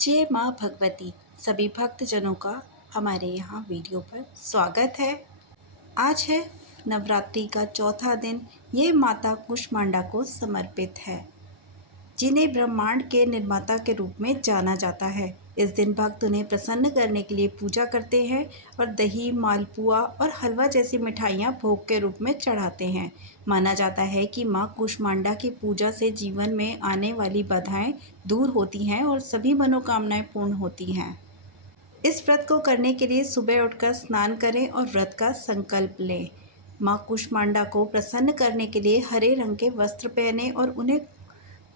जय माँ भगवती। सभी भक्तजनों का हमारे यहाँ वीडियो पर स्वागत है। आज है नवरात्रि का चौथा दिन। ये माता कुष्मांडा को समर्पित है, जिन्हें ब्रह्मांड के निर्माता के रूप में जाना जाता है। इस दिन भक्त उन्हें प्रसन्न करने के लिए पूजा करते हैं और दही, मालपुआ और हलवा जैसी मिठाइयाँ भोग के रूप में चढ़ाते हैं। माना जाता है कि माँ कुष्मांडा की पूजा से जीवन में आने वाली बाधाएं दूर होती हैं और सभी मनोकामनाएं पूर्ण होती हैं। इस व्रत को करने के लिए सुबह उठकर स्नान करें और व्रत का संकल्प लें। माँ कुष्मांडा को प्रसन्न करने के लिए हरे रंग के वस्त्र पहने और उन्हें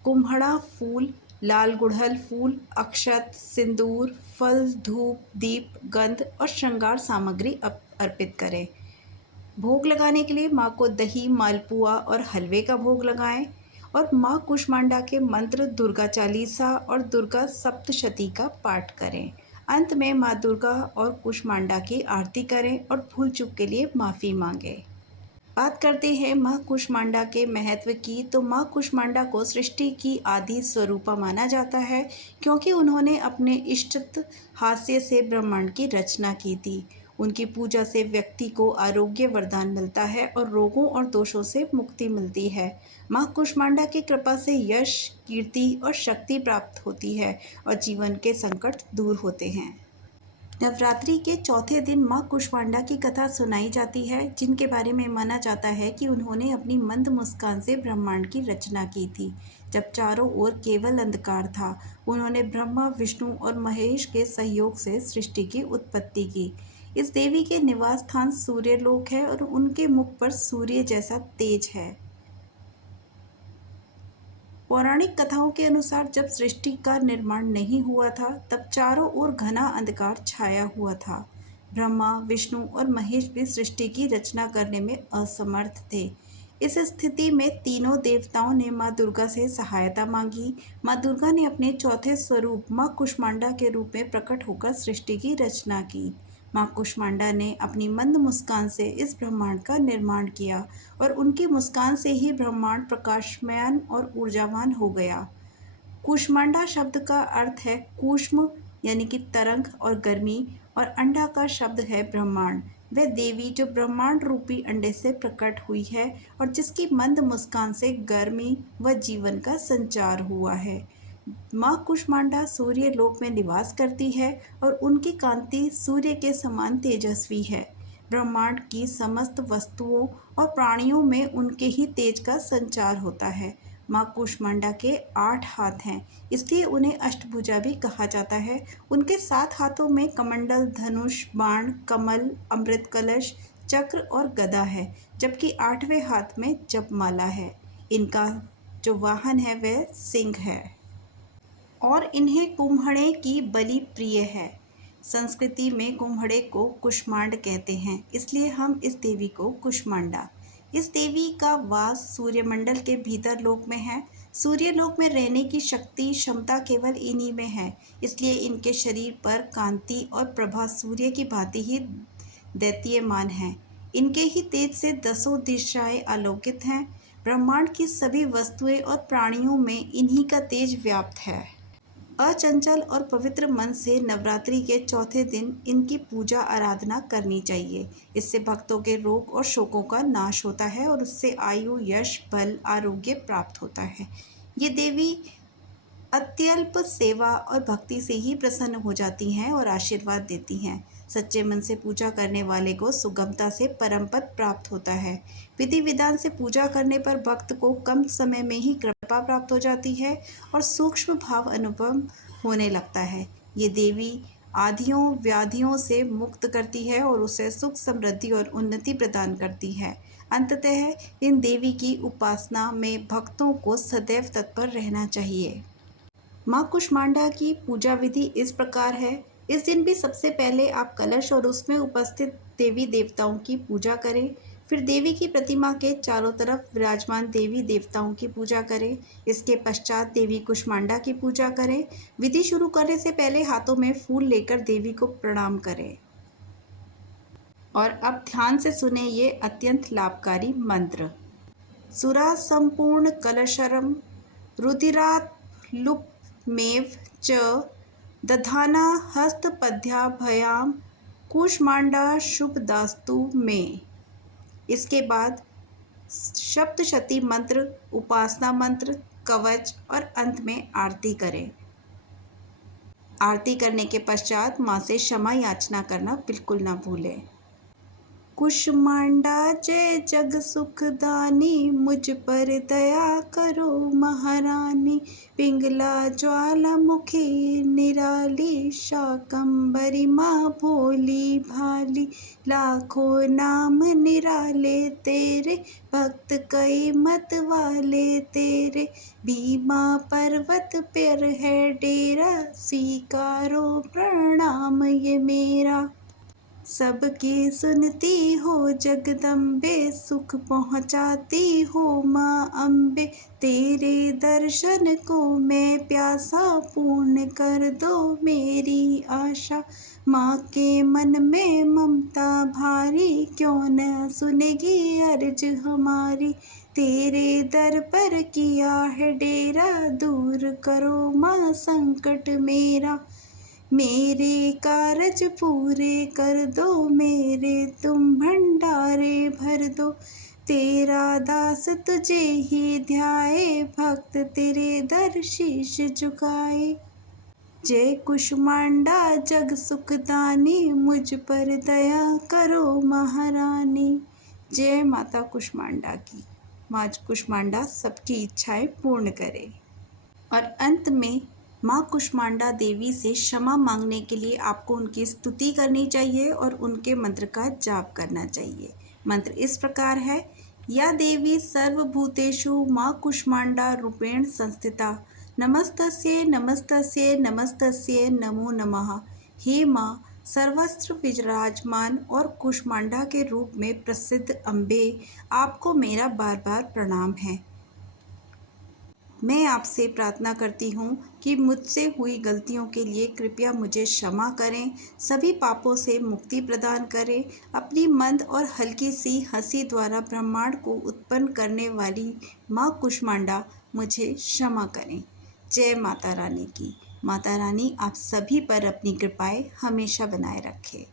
कुम्हड़ा फूल, लाल गुड़हल फूल, अक्षत, सिंदूर, फल, धूप, दीप, गंध और श्रृंगार सामग्री अर्पित करें। भोग लगाने के लिए माँ को दही, मालपुआ और हलवे का भोग लगाएं और माँ कुष्मांडा के मंत्र दुर्गा चालीसा और दुर्गा सप्तशती का पाठ करें। अंत में माँ दुर्गा और कुष्मांडा की आरती करें और भूल चूक के लिए माफ़ी मांगें। बात करते हैं माँ कुष्मांडा के महत्व की। तो माँ कुष्मांडा को सृष्टि की आदि स्वरूपा माना जाता है, क्योंकि उन्होंने अपने इष्टत हास्य से ब्रह्मांड की रचना की थी। उनकी पूजा से व्यक्ति को आरोग्य वरदान मिलता है और रोगों और दोषों से मुक्ति मिलती है। माँ कुष्मांडा की कृपा से यश, कीर्ति और शक्ति प्राप्त होती है और जीवन के संकट दूर होते हैं। नवरात्रि के चौथे दिन माँ कुष्मांडा की कथा सुनाई जाती है, जिनके बारे में माना जाता है कि उन्होंने अपनी मंद मुस्कान से ब्रह्मांड की रचना की थी। जब चारों ओर केवल अंधकार था, उन्होंने ब्रह्मा, विष्णु और महेश के सहयोग से सृष्टि की उत्पत्ति की। इस देवी के निवास स्थान सूर्यलोक है और उनके मुख पर सूर्य जैसा तेज है। पौराणिक कथाओं के अनुसार जब सृष्टि का निर्माण नहीं हुआ था, तब चारों ओर घना अंधकार छाया हुआ था। ब्रह्मा, विष्णु और महेश भी सृष्टि की रचना करने में असमर्थ थे। इस स्थिति में तीनों देवताओं ने माँ दुर्गा से सहायता मांगी। माँ दुर्गा ने अपने चौथे स्वरूप माँ कुष्मांडा के रूप में प्रकट होकर सृष्टि की रचना की। माँ कुष्मांडा ने अपनी मंद मुस्कान से इस ब्रह्मांड का निर्माण किया और उनकी मुस्कान से ही ब्रह्मांड प्रकाशमान और ऊर्जावान हो गया। कूष्मांडा शब्द का अर्थ है कूष्म यानी कि तरंग और गर्मी, और अंडा का शब्द है ब्रह्मांड। वह देवी जो ब्रह्मांड रूपी अंडे से प्रकट हुई है और जिसकी मंद मुस्कान से गर्मी व जीवन का संचार हुआ है। माँ कुष्मांडा सूर्य लोक में निवास करती है और उनकी कांति सूर्य के समान तेजस्वी है। ब्रह्मांड की समस्त वस्तुओं और प्राणियों में उनके ही तेज का संचार होता है। माँ कुष्मांडा के 8 हाथ हैं, इसलिए उन्हें अष्टभुजा भी कहा जाता है। उनके 7 हाथों में कमंडल, धनुष, बाण, कमल, अमृत कलश, चक्र और गदा है, जबकि 8वें हाथ में जपमाला है। इनका जो वाहन है वह सिंह है और इन्हें कुम्हड़े की बलि प्रिय है। संस्कृति में कुम्हड़े को कुष्मांड कहते हैं, इसलिए हम इस देवी को कुष्मांडा। इस देवी का वास सूर्यमंडल के भीतर लोक में है। सूर्यलोक में रहने की शक्ति क्षमता केवल इन्हीं में है, इसलिए इनके शरीर पर कांति और प्रभा सूर्य की भांति ही दैदीयमान है। इनके ही तेज से 10 दिशाएं आलोकित हैं। ब्रह्मांड की सभी वस्तुएं और प्राणियों में इन्हीं का तेज व्याप्त है। अचंचल और पवित्र मन से नवरात्रि के चौथे दिन इनकी पूजा आराधना करनी चाहिए। इससे भक्तों के रोग और शोकों का नाश होता है और उससे आयु, यश, बल, आरोग्य प्राप्त होता है। ये देवी अत्यल्प सेवा और भक्ति से ही प्रसन्न हो जाती हैं और आशीर्वाद देती हैं। सच्चे मन से पूजा करने वाले को सुगमता से परम पद प्राप्त होता है। विधि विधान से पूजा करने पर भक्त को कम समय में ही कृपा प्राप्त हो जाती है और सूक्ष्म भाव अनुभव होने लगता है। ये देवी आधियों व्याधियों से मुक्त करती है और उसे सुख, समृद्धि और उन्नति प्रदान करती है। अंततः इन देवी की उपासना में भक्तों को सदैव तत्पर रहना चाहिए। माँ कुष्मांडा की पूजा विधि इस प्रकार है। इस दिन भी सबसे पहले आप कलश और उसमें उपस्थित देवी देवताओं की पूजा करें। फिर देवी की प्रतिमा के चारों तरफ विराजमान देवी देवताओं की पूजा करें। इसके पश्चात देवी कुष्मांडा की पूजा करें। विधि शुरू करने से पहले हाथों में फूल लेकर देवी को प्रणाम करें। और अब ध्यान से सुने ये अत्यंत लाभकारी मंत्र। सुरा संपूर्ण कलशरम रुदिरात् लुप्मेव च दधाना हस्तपद्याभयाम कूष्मांडा शुभदास्तु में। इसके बाद सप्तशती मंत्र, उपासना मंत्र, कवच और अंत में आरती करें। आरती करने के पश्चात माँ से क्षमा याचना करना बिल्कुल ना भूलें। कुष्मांडा जय जग सुखदानी, मुझ पर दया करो महारानी। पिंगला ज्वालामुखी निराली, शाकंभरी माँ भोली भाली। लाखों नाम निराले तेरे, भक्त कई मत वाले तेरे। भीमा पर्वत पर है डेरा, स्वीकारो प्रणाम ये मेरा। सबकी सुनती हो जगदम्बे, सुख पहुँचाती हो माँ अम्बे। तेरे दर्शन को मैं प्यासा, पूर्ण कर दो मेरी आशा। माँ के मन में ममता भारी, क्यों न सुनेगी अर्ज हमारी। तेरे दर पर किया है डेरा, दूर करो माँ संकट मेरा। मेरे कारज पूरे कर दो, मेरे तुम भंडारे भर दो। तेरा दास तुझे ही ध्याए, भक्त तेरे दर शीश झुकाए। जय कुष्मांडा जग सुखदानी, मुझ पर दया करो महारानी। जय माता कुष्मांडा की। माँ कुष्मांडा सबकी इच्छाएं पूर्ण करे। और अंत में माँ कुष्मांडा देवी से क्षमा मांगने के लिए आपको उनकी स्तुति करनी चाहिए और उनके मंत्र का जाप करना चाहिए। मंत्र इस प्रकार है। या देवी सर्वभूतेषु माँ कुष्मांडा रूपेण संस्थिता, नमस्तस्यै नमस्तस्यै नमस्तस्यै नमो नमः। हे माँ सर्वस्त्र विराजमान और कुष्मांडा के रूप में प्रसिद्ध अम्बे, आपको मेरा बार बार प्रणाम है। मैं आपसे प्रार्थना करती हूँ कि मुझसे हुई गलतियों के लिए कृपया मुझे क्षमा करें, सभी पापों से मुक्ति प्रदान करें। अपनी मंद और हल्की सी हंसी द्वारा ब्रह्मांड को उत्पन्न करने वाली माँ कुष्मांडा मुझे क्षमा करें। जय माता रानी की। माता रानी आप सभी पर अपनी कृपाएं हमेशा बनाए रखें।